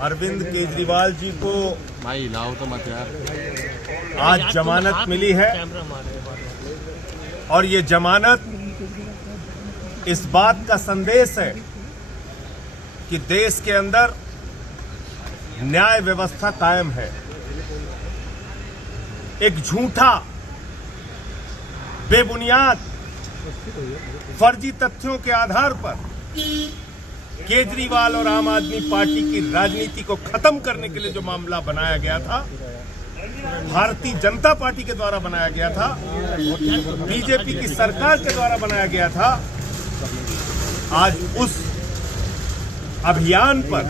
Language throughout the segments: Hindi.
अरविंद केजरीवाल जी को भाई लाओ तो मत यार। आज जमानत मिली है और ये जमानत इस बात का संदेश है कि देश के अंदर न्याय व्यवस्था कायम है। एक झूठा, बेबुनियाद, फर्जी तथ्यों के आधार पर केजरीवाल और आम आदमी पार्टी की राजनीति को खत्म करने के लिए जो मामला बनाया गया था, भारतीय जनता पार्टी के द्वारा बनाया गया था, बीजेपी की सरकार के द्वारा बनाया गया था, आज उस अभियान पर,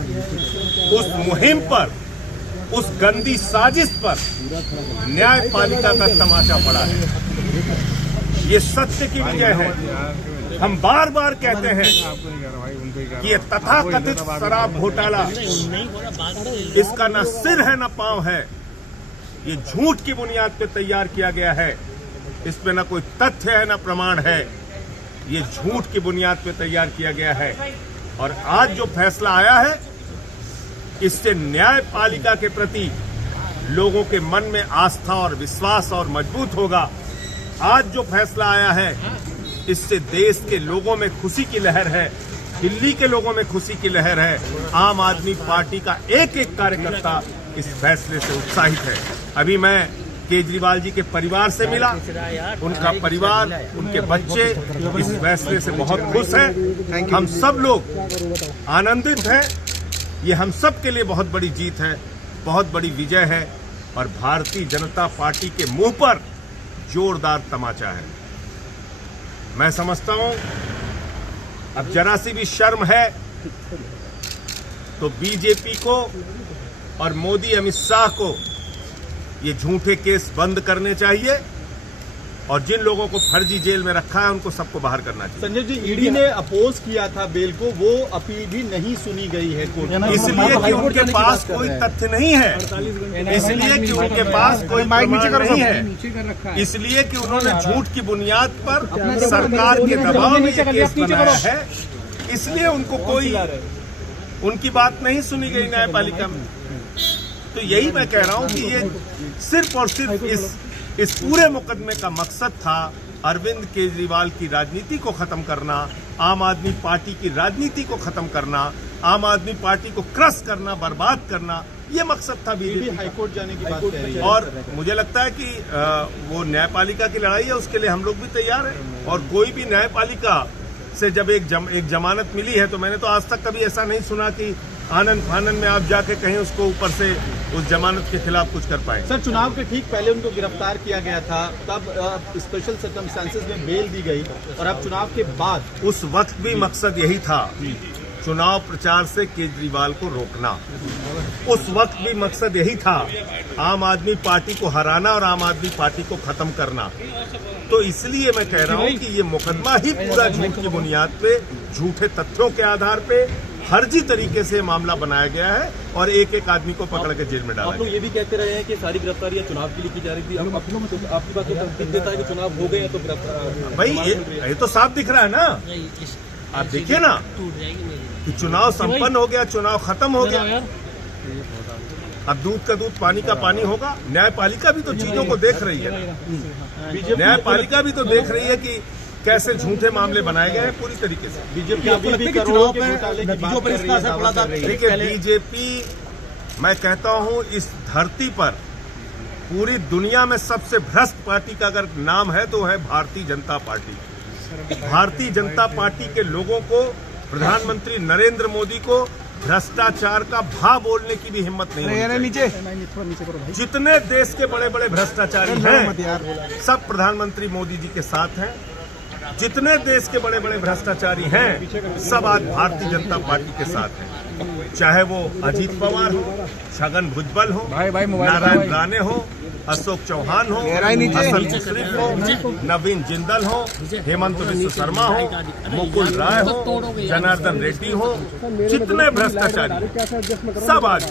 उस मुहिम पर, उस गंदी साजिश पर न्यायपालिका का तमाचा पड़ा है। ये सत्य की विजय है। हम बार बार कहते हैं कि ये तथाकथित शराब घोटाला, इसका न सिर है न पांव है। ये झूठ की बुनियाद पे तैयार किया गया है। इसमें न कोई तथ्य है न प्रमाण है। ये झूठ की बुनियाद पे तैयार किया गया है। और आज जो फैसला आया है, इससे न्यायपालिका के प्रति लोगों के मन में आस्था और विश्वास और मजबूत होगा। आज जो फैसला आया है, इससे देश के लोगों में खुशी की लहर है, दिल्ली के लोगों में खुशी की लहर है। आम आदमी पार्टी का एक एक कार्यकर्ता इस फैसले से उत्साहित है। अभी मैं केजरीवाल जी के परिवार से मिला। उनका परिवार, उनके बच्चे इस फैसले से बहुत खुश हैं। हम सब लोग आनंदित हैं। ये हम सब के लिए बहुत बड़ी जीत है, बहुत बड़ी विजय है और भारतीय जनता पार्टी के मुंह पर जोरदार तमाचा है। मैं समझता हूं अब जरा सी भी शर्म है तो बीजेपी को और मोदी, अमित शाह को ये झूठे केस बंद करने चाहिए और जिन लोगों को फर्जी जेल में रखा है उनको सबको बाहर करना चाहिए। संजय जी, ईडी ने अपोज किया था बेल को, वो अपील भी नहीं सुनी गई है कोर्ट में, इसलिए कि उनके पास कोई तथ्य नहीं है, इसलिए कि उनके पास कोई प्रमाण नहीं है, इसलिए कि उन्होंने झूठ की बुनियाद पर सरकार के दबाव में ये केस बनाया है, इसलिए उनको कोई उनकी बात नहीं सुनी गई न्यायपालिका में। तो यही मैं कह रहा हूं कि ये सिर्फ और सिर्फ इस पूरे मुकदमे का मकसद था अरविंद केजरीवाल की राजनीति को खत्म करना, आम आदमी पार्टी की राजनीति को खत्म करना, आम आदमी पार्टी को क्रश करना, बर्बाद करना। ये मकसद था बीजेपी हाईकोर्ट जाने की बात कह रही है। और मुझे लगता है कि वो न्यायपालिका की लड़ाई है, उसके लिए हम लोग भी तैयार हैं। और कोई भी न्यायपालिका से जब एक जमानत मिली है, तो मैंने तो आज तक कभी ऐसा नहीं सुना कि आनंद फानन में आप जाके कहीं उसको ऊपर से उस जमानत के खिलाफ कुछ कर पाए। सर, चुनाव के ठीक पहले उनको गिरफ्तार किया गया था, तब स्पेशल सर्कमस्टेंसेस में बेल दी गई और अब चुनाव के बाद उस वक्त भी मकसद यही था, चुनाव प्रचार से केजरीवाल को रोकना। उस वक्त भी मकसद यही था, आम आदमी पार्टी को हराना और आम आदमी पार्टी को खत्म करना। तो इसलिए मैं कह रहा हूं कि ये मुकदमा ही पूरा झूठ की बुनियाद पे, झूठे तथ्यों के आधार पे, फर्जी तरीके से मामला बनाया गया है और एक एक आदमी को पकड़ के जेल में डाला। आप लोग ये भी कहते रहे हैं कि सारी गिरफ्तारियां चुनाव के लिए की जा रही थी। आपकी बात तो देता है कि चुनाव हो गए हैं तो गिरफ्तार। भाई ये तो साफ दिख रहा है ना, आप देखिए ना कि चुनाव संपन्न हो गया, चुनाव खत्म हो गया। अब दूध का दूध, पानी का पानी होगा। न्यायपालिका भी तो चीजों को देख रही है, न्यायपालिका भी तो देख रही है कि कैसे झूठे मामले बनाए गए हैं पूरी तरीके से। बीजेपी अभी भी करोड़ों के घोटाले की बात कर रही है। देखिए, बीजेपी, मैं कहता हूं इस धरती पर पूरी दुनिया में सबसे भ्रष्ट पार्टी का अगर नाम है तो है भारतीय जनता पार्टी। भारतीय जनता पार्टी के लोगों को, प्रधानमंत्री नरेंद्र मोदी को भ्रष्टाचार का भा बोलने की भी हिम्मत नहीं है। जितने देश के बड़े बड़े भ्रष्टाचारी हैं, सब प्रधानमंत्री मोदी जी के साथ हैं। जितने देश के बड़े बड़े भ्रष्टाचारी हैं, सब आज भारतीय जनता पार्टी के साथ हैं। चाहे वो अजीत पवार हो, छगन भुजबल हो, नारायण राणे हो, अशोक चौहान हो, हसन मुश्रीफ हो, नवीन जिंदल हो, हेमंत बिस्व शर्मा हो, मुकुल राय हो, जनार्दन रेड्डी हो, जितने भ्रष्टाचारी सब आज